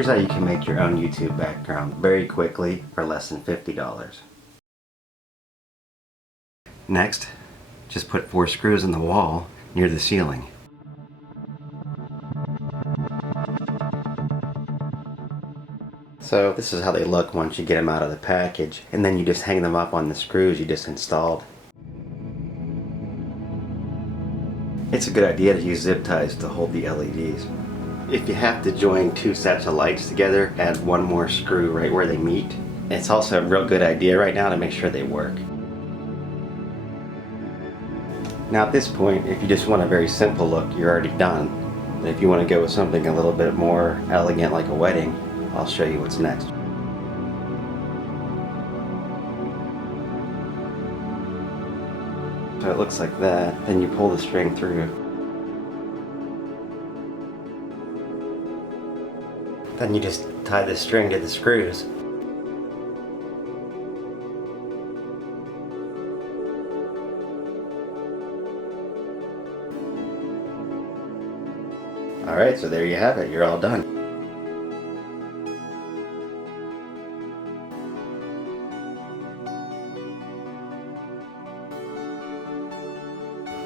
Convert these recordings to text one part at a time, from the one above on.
Here's how you can make your own YouTube background very quickly for less than $50. Next, just put 4 screws in the wall near the ceiling. So this is how they look once you get them out of the package, and then you just hang them up on the screws you just installed. It's a good idea to use zip ties to hold the LEDs. If you have to join 2 sets of lights together, add 1 more screw right where they meet. It's also a real good idea right now to make sure they work. Now at this point, if you just want a very simple look, you're already done. And if you want to go with something a little bit more elegant like a wedding, I'll show you what's next. So it looks like that, then you pull the string through. Then you just tie the string to the screws. Alright, so there you have it, you're all done.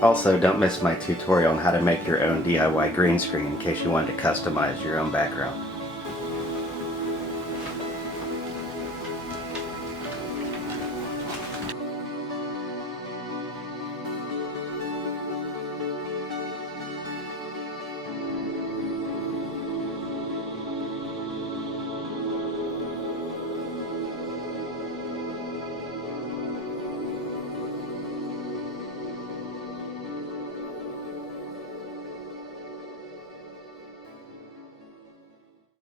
Also, don't miss my tutorial on how to make your own DIY green screen in case you wanted to customize your own background.